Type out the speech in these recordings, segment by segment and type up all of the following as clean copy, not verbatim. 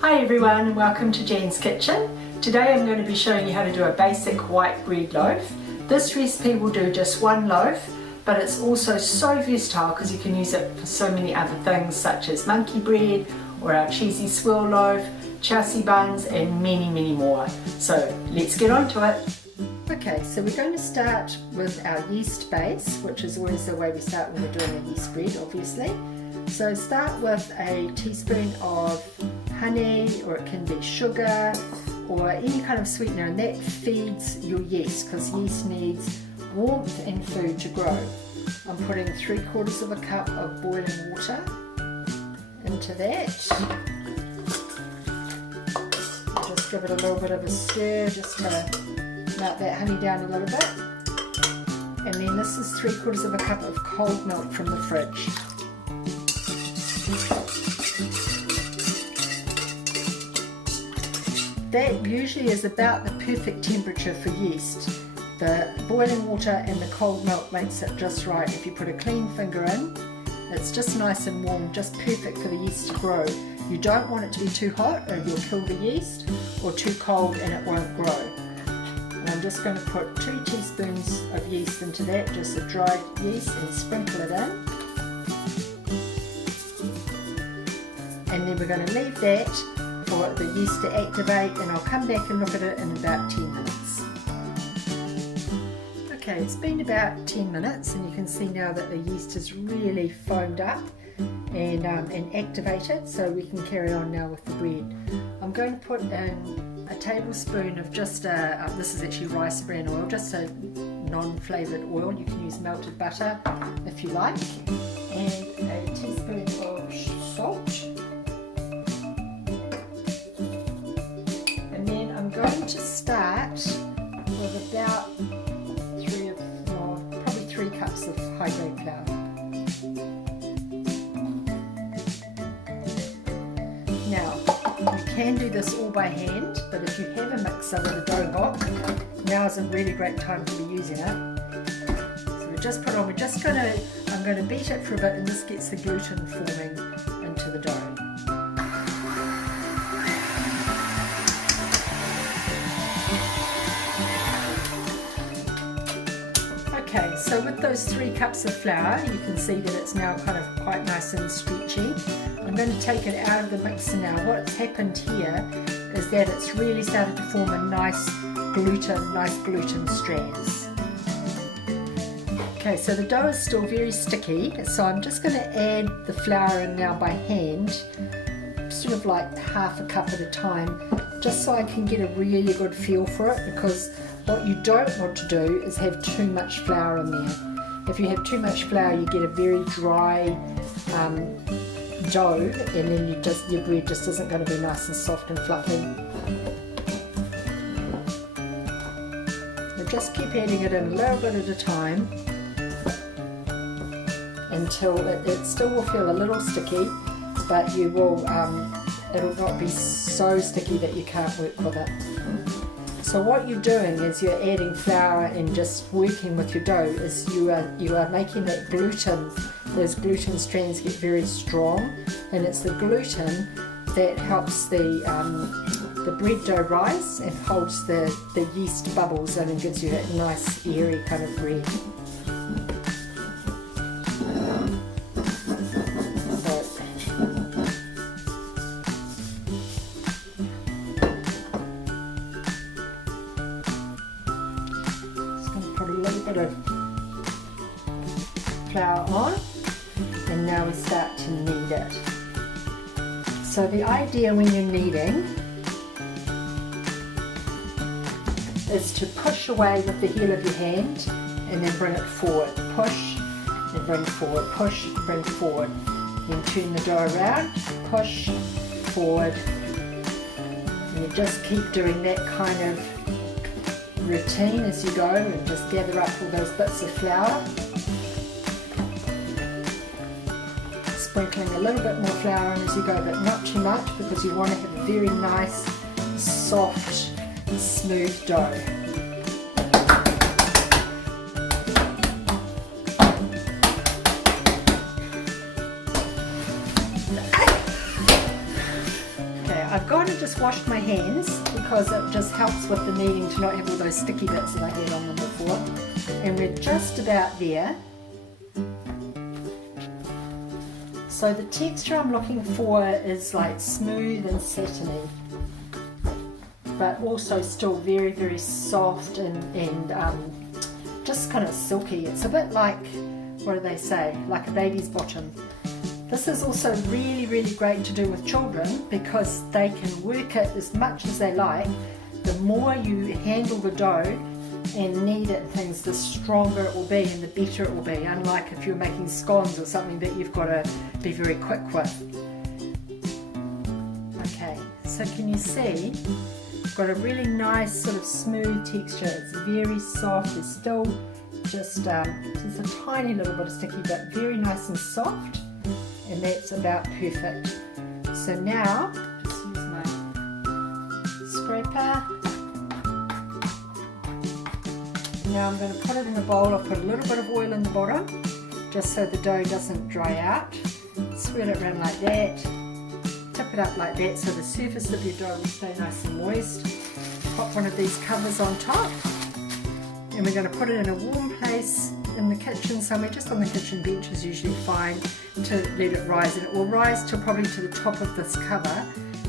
Hi everyone and welcome to Jean's Kitchen. Today I'm going to be showing you how to do a basic white bread loaf. This recipe will do just one loaf, but it's also so versatile because you can use it for so many other things such as monkey bread or our cheesy swirl loaf, chassis buns and many more. So let's get on to it. Okay, so we're going to start with our yeast base, which is always the way we start when we're doing a yeast bread, obviously. So start with a teaspoon of honey, or it can be sugar or any kind of sweetener, and that feeds your yeast because yeast needs warmth and food to grow. I'm putting 3/4 of a cup of boiling water into that. Just give it a little bit of a stir just to melt that honey down a little bit. And then this is 3/4 of a cup of cold milk from the fridge. That usually is about the perfect temperature for yeast. The boiling water and the cold milk makes it just right. If you put a clean finger in, it's just nice and warm, just perfect for the yeast to grow. You don't want it to be too hot or you'll kill the yeast, or too cold and it won't grow. And I'm just going to put 2 teaspoons of yeast into that, just a dried yeast, and sprinkle it in. And then we're going to leave that for the yeast to activate, and I'll come back and look at it in about 10 minutes. Okay, it's been about 10 minutes and you can see now that the yeast is really foamed up and activated, so we can carry on now with the bread. I'm going to put in a tablespoon of just this is actually rice bran oil, just a non-flavoured oil. You can use melted butter if you like, and a teaspoon of salt. I'm going to start with about probably 3 cups of high-grade flour. Now, you can do this all by hand, but if you have a mixer with a dough block, now is a really great time to be using it. So we just put on, I'm going to beat it for a bit, and this gets the gluten forming into the dough. Okay, so with those 3 cups of flour, you can see that it's now kind of quite nice and stretchy. I'm going to take it out of the mixer now. What's happened here is that it's really started to form a nice gluten strands. Okay, so the dough is still very sticky, so I'm just going to add the flour in now by hand, sort of like half a cup at a time, just so I can get a really good feel for it, because what you don't want to do is have too much flour in there. If you have too much flour, you get a very dry dough, and then your bread just isn't going to be nice and soft and fluffy. So just keep adding it in a little bit at a time until it still will feel a little sticky, but you will it'll not be so sticky that you can't work with it. So what you're doing is you're adding flour and just working with your dough, is you are making that gluten, those gluten strands get very strong, and it's the gluten that helps the bread dough rise and holds the yeast bubbles in and gives you that nice airy kind of bread. Put a little bit of flour on, and now we start to knead it. So the idea when you're kneading is to push away with the heel of your hand and then bring it forward. Push and bring forward, push, bring forward. Then turn the dough around, push, forward, and you just keep doing that kind of routine as you go, and just gather up all those bits of flour, sprinkling a little bit more flour in as you go, but not too much, because you want to have a very nice, soft, smooth dough. I've gone and just washed my hands because it just helps with the kneading to not have all those sticky bits that I had on them before. And we're just about there. So the texture I'm looking for is like smooth and satiny, but also still very, very soft and just kind of silky. It's a bit like, what do they say, like a baby's bottom. This is also really, really great to do with children because they can work it as much as they like. The more you handle the dough and knead it and things, the stronger it will be and the better it will be, unlike if you're making scones or something that you've got to be very quick with. Okay, so can you see? It's got a really nice sort of smooth texture. It's very soft. There's still just a tiny little bit of sticky, but very nice and soft. And that's about perfect. So now, just use my scraper. Now I'm going to put it in a bowl. I'll put a little bit of oil in the bottom, just so the dough doesn't dry out. Swirl it around like that. Tip it up like that so the surface of your dough will stay nice and moist. Pop one of these covers on top. And we're going to put it in a warm place in the kitchen somewhere. Just on the kitchen bench is usually fine to let it rise, and it will rise to probably to the top of this cover.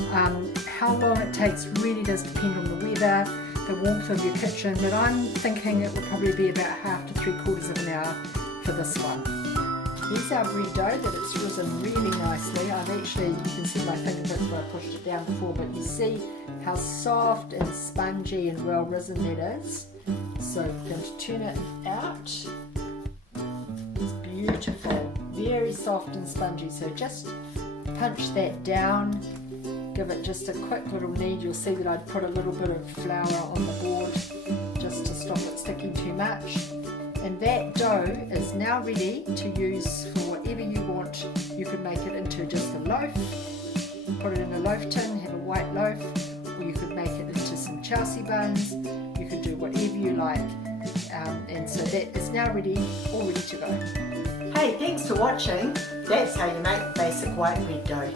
How long it takes really does depend on the weather, the warmth of your kitchen, but I'm thinking it will probably be about half to 3/4 of an hour for this one. Here's our bread dough that it's risen really nicely. I've actually, you can see my fingerprints where I pushed it down before, but you see how soft and spongy and well risen that is. So I'm going to turn it out. It's beautiful, very soft and spongy. So just punch that down, give it just a quick little knead. You'll see that I'd put a little bit of flour on the board just to stop it sticking too much. And that dough is now ready to use for whatever you want. You could make it into just a loaf, put it in a loaf tin, have a white loaf, or you could make it into some Chelsea buns. You could do whatever you like. And so that is now ready, all ready to go. Hey, thanks for watching. That's how you make basic white bread dough.